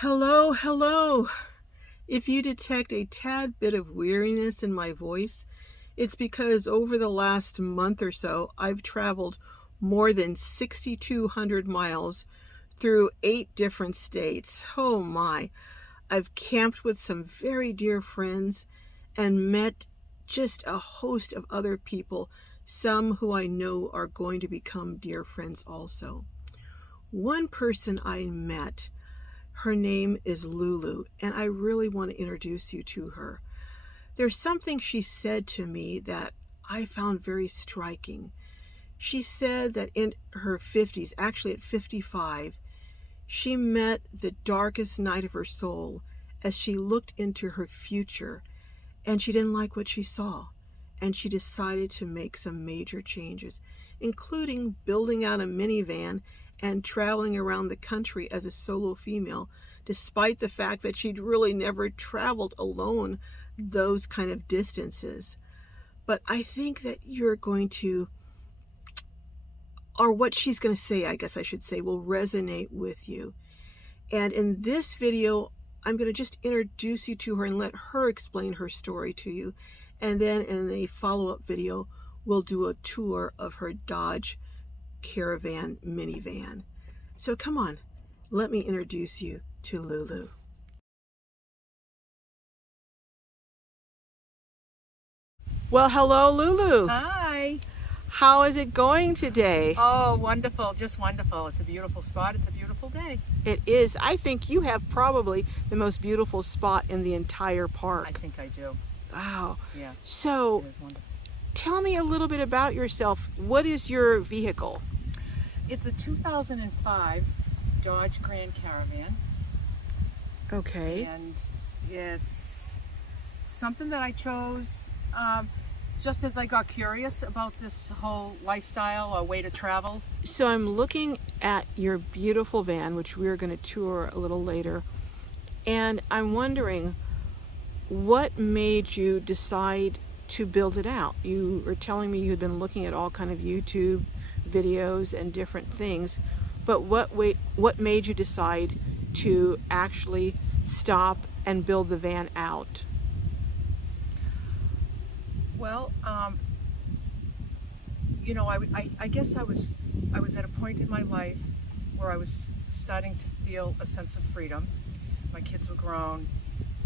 Hello, hello. If you detect a tad bit of weariness in my voice, it's because over the last month or so, I've traveled more than 6,200 miles through 8 different states. Oh my. I've camped with some very dear friends and met just a host of other people, some who I know are going to become dear friends also. One person I met, her name is Lulu, and I really want to introduce you to her. There's something she said to me that I found very striking. She said that in her 50s, actually at 55, she met the darkest night of her soul as she looked into her future, and she didn't like what she saw, and she decided to make some major changes, including building out a minivan and traveling around the country as a solo female, despite the fact that she'd really never traveled alone those kind of distances. But I think that you're going to, or what she's going to say, I guess I should say, will resonate with you. And in this video, I'm going to just introduce you to her and let her explain her story to you. And then in a follow-up video, we'll do a tour of her Dodge Caravan minivan. So come on, let me introduce you to Lulu. Well, hello, Lulu. Hi. How is it going today? Oh, wonderful. Just wonderful. It's a beautiful spot. It's a beautiful day. It is. I think you have probably the most beautiful spot in the entire park. I think I do. Wow. Yeah. So, It is wonderful. tell me a little bit about yourself. What is your vehicle? It's a 2005 Dodge Grand Caravan. Okay. And it's something that I chose just as I got curious about this whole lifestyle or way to travel. So I'm looking at your beautiful van, which we're going to tour a little later, and I'm wondering what made you decide to build it out. You were telling me you had been looking at all kind of YouTube videos and different things, but what made you decide to actually stop and build the van out? Well, you know, I guess I was at a point in my life where I was starting to feel a sense of freedom. My kids were grown,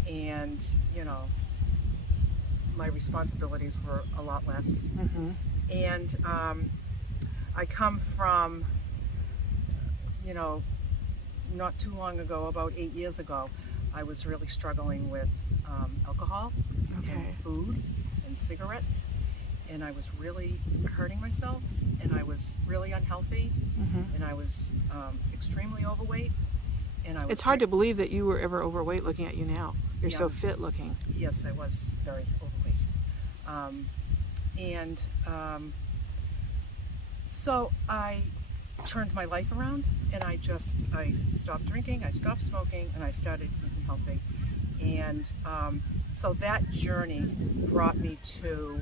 and you know, my responsibilities were a lot less. Mm-hmm. And I come from, you know, not too long ago, about 8 years ago, I was really struggling with alcohol and food and cigarettes, and I was really hurting myself, and I was really unhealthy, and I was extremely overweight, and I was. It's hard to believe that you were ever overweight looking at you now. You're so fit looking. Yes, I was very overweight. So I turned my life around, and I stopped drinking, I stopped smoking, and I started eating healthy. And so that journey brought me to,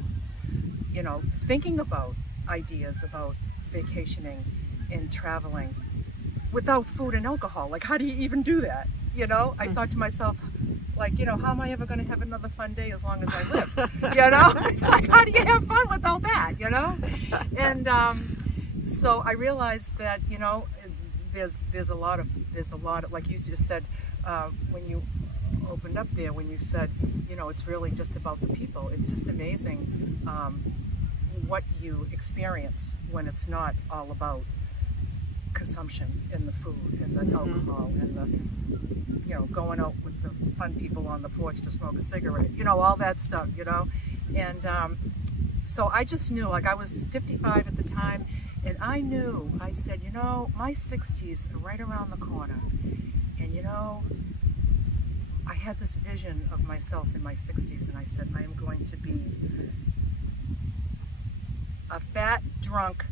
you know, thinking about ideas about vacationing and traveling without food and alcohol. Like, how do you even do that? You know, I thought to myself, like, you know, how am I ever going to have another fun day as long as I live? You know, it's like, how do you have fun without that? You know, and so I realized that, you know, there's a lot of like you just said when you opened up there, when you said, you know, it's really just about the people. It's just amazing what you experience when it's not all about consumption and the food and the alcohol and the, you know, going out with the fun people on the porch to smoke a cigarette, you know, all that stuff, you know. And so I just knew, like, I was 55 at the time, and I said, you know, my 60s are right around the corner, and you know, I had this vision of myself in my 60s, and I said, I am going to be a fat drunk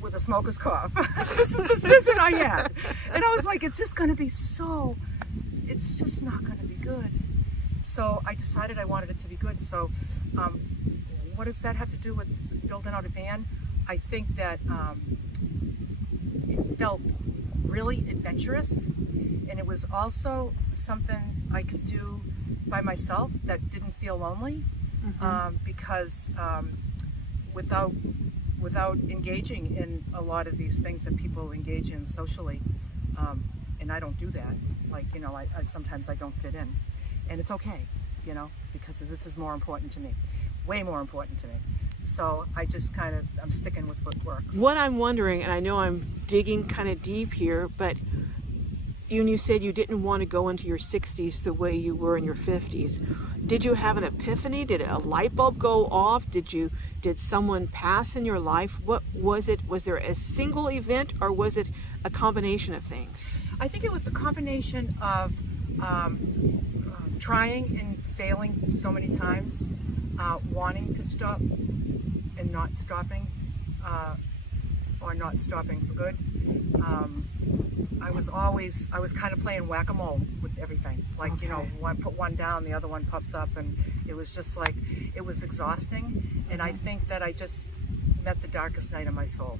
with a smoker's cough. This is this vision I had. And I was like, it's just not going to be good. So I decided I wanted it to be good. So what does that have to do with building out a van? I think that it felt really adventurous, And it was also something I could do by myself that didn't feel lonely, because without engaging in a lot of these things that people engage in socially, and I don't do that. Like, you know, I sometimes I don't fit in, and it's okay, you know, because this is more important to me, way more important to me. So I just I'm sticking with what works. What I'm wondering, and I know I'm digging kind of deep here, but you said you didn't want to go into your 60s the way you were in your 50s. Did you have an epiphany? Did a light bulb go off? Did someone pass in your life? What was it? Was there a single event, or was it a combination of things? I think it was a combination of trying and failing so many times, wanting to stop and not stopping, or not stopping for good. I was kind of playing whack-a-mole with everything. Like, Okay. you know, put one down, the other one pops up, and it was just like, it was exhausting. And I think that I just met the darkest night of my soul.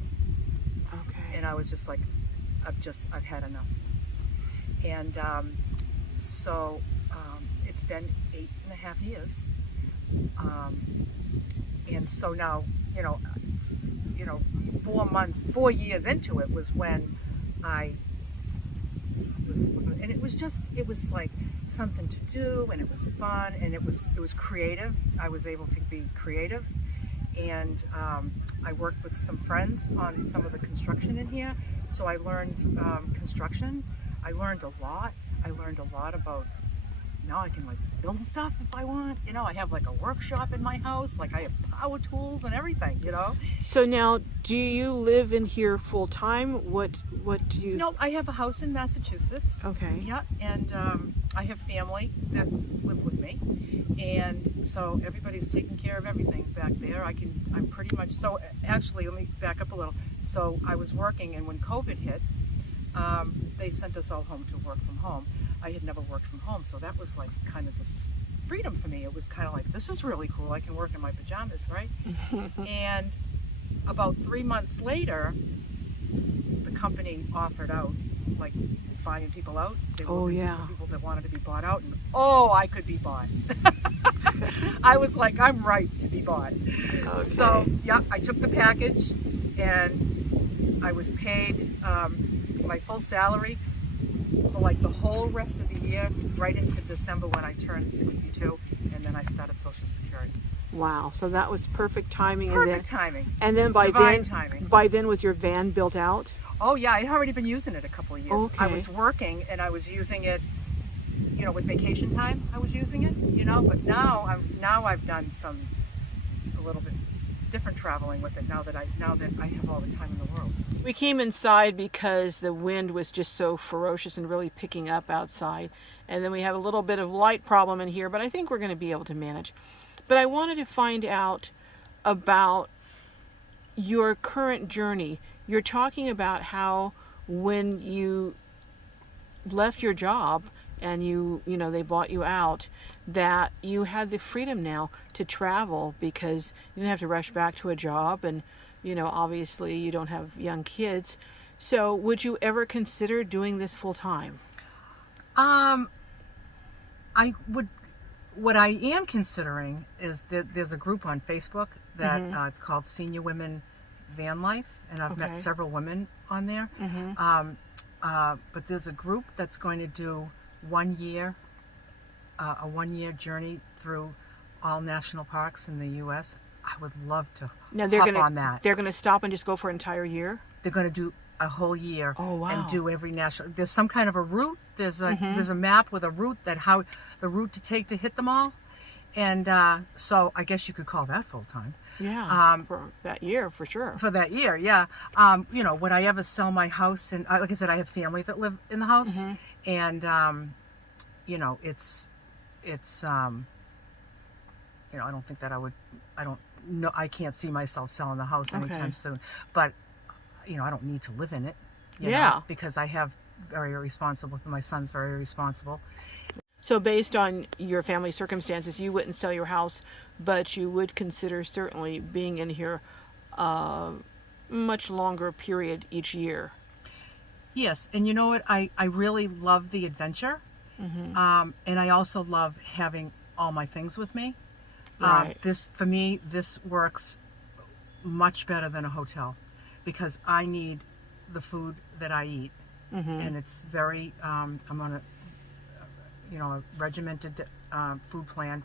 Okay. And I was just like, I've had enough. And so it's been 8.5 years. And so now, you know, 4 years into it was when I was, and it was like something to do, and it was fun, and it was creative. I was able to be creative, and I worked with some friends on some of the construction in here. So I learned construction. I learned a lot. I learned a lot about, now I can like build stuff if I want. You know, I have like a workshop in my house. Like I have power tools and everything, you know. So now, do you live in here full time? What do you? No, I have a house in Massachusetts. Okay. Yeah, and I have family that live with me, and so everybody's taking care of everything back there. I'm pretty much, so actually, let me back up a little. So I was working, and when COVID hit, they sent us all home to work from home. I had never worked from home, so that was like kind of this freedom for me. It was kind of like, this is really cool. I can work in my pajamas, right? And about 3 months later, the company offered out, like, buying people out. They were looking for people that wanted to be bought out, and I could be bought. I was like, I'm ripe to be bought. Okay. So yeah, I took the package, and I was paid my full salary for like the whole rest of the year, right into December when I turned 62, and then I started Social Security. Wow, so that was perfect timing. Perfect timing. And then by Divine then, timing. By then was your van built out? Oh yeah, I had already been using it a couple of years. Okay. I was working, and I was using it, you know, with vacation time. I was using it, you know. But now I've done a little bit different traveling with it. Now that I have all the time in the world. We came inside because the wind was just so ferocious and really picking up outside. And then we have a little bit of light problem in here, but I think we're going to be able to manage. But I wanted to find out about your current journey. You're talking about how when you left your job and you know, they bought you out, that you had the freedom now to travel because you didn't have to rush back to a job, and you know, obviously you don't have young kids. So would you ever consider doing this full time? I would. What I am considering is that there's a group on Facebook that it's called Senior Women Van Life, and I've met several women on there. But there's a group that's going to do 1 year, a 1 year journey through all national parks in the U.S. I would love to hop on that. They're going to stop and just go for an entire year? They're going to do a whole year. Oh, wow. And do every national. There's some kind of a route. There's a map with a route the route to take to hit them all. And so I guess you could call that full time. Yeah, for that year, for sure. For that year, yeah. You know, would I ever sell my house? And like I said, I have family that live in the house, and you know, it's you know, I don't think that I can't see myself selling the house anytime soon. But you know, I don't need to live in it. You know, because I have very responsible. My son's very responsible. So based on your family circumstances, you wouldn't sell your house, but you would consider certainly being in here a much longer period each year. Yes, and you know what? I really love the adventure, and I also love having all my things with me. Right. This, for me, this works much better than a hotel because I need the food that I eat, and it's very. I'm on a, a regimented food plan,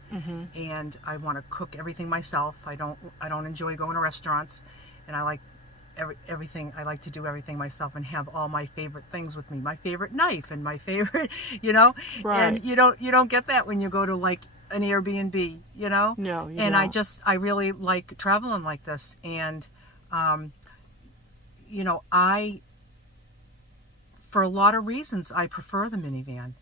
and I want to cook everything myself. I don't enjoy going to restaurants, and I like everything. I like to do everything myself and have all my favorite things with me. My favorite knife and my favorite, Right. And you don't get that when you go to like an Airbnb, No, you and don't. I really like traveling like this, and I, for a lot of reasons, I prefer the minivan.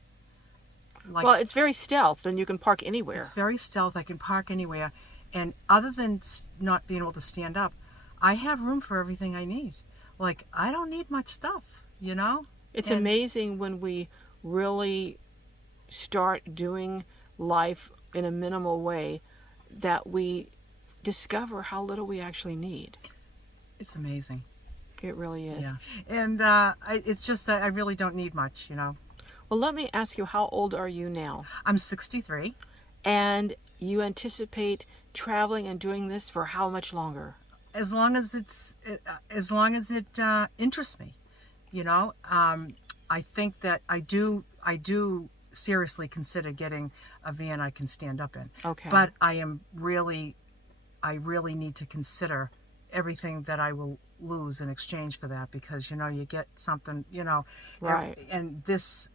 Like, Well, it's very stealth, and you can park anywhere. it's very stealth. I can park anywhere, and other than not being able to stand up, I have room for everything I need. Like, I don't need much stuff, It's And amazing when we really start doing life in a minimal way that we discover how little we actually need. it's amazing. It really is. Yeah, and it's just that I really don't need much. Well, let me ask you, how old are you now? I'm 63. And you anticipate traveling and doing this for how much longer? As long as it interests me, I think that I do seriously consider getting a van I can stand up in. Okay. But I really need to consider everything that I will lose in exchange for that, because you get something, Right. and this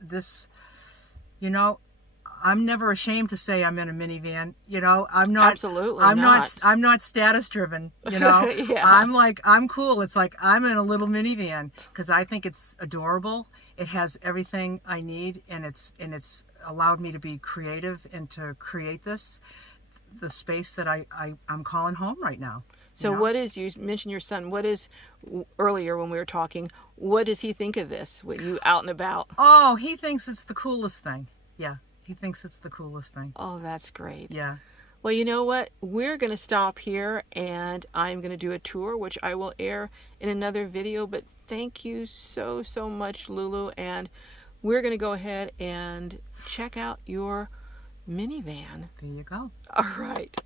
I'm never ashamed to say I'm in a minivan. I'm not. Absolutely I'm not. I'm not status driven. Yeah. I'm cool. It's like I'm in a little minivan because I think it's adorable. It has everything I need, and it's allowed me to be creative and to create the space that I'm calling home right now. So you mentioned your son, earlier when we were talking, what does he think of this when you out and about? Oh, he thinks it's the coolest thing. Yeah, he thinks it's the coolest thing. Oh, that's great. Yeah. Well, you know what? We're going to stop here, and I'm going to do a tour, which I will air in another video. But thank you so, so much, Lulu. And we're going to go ahead and check out your minivan. There you go. All right.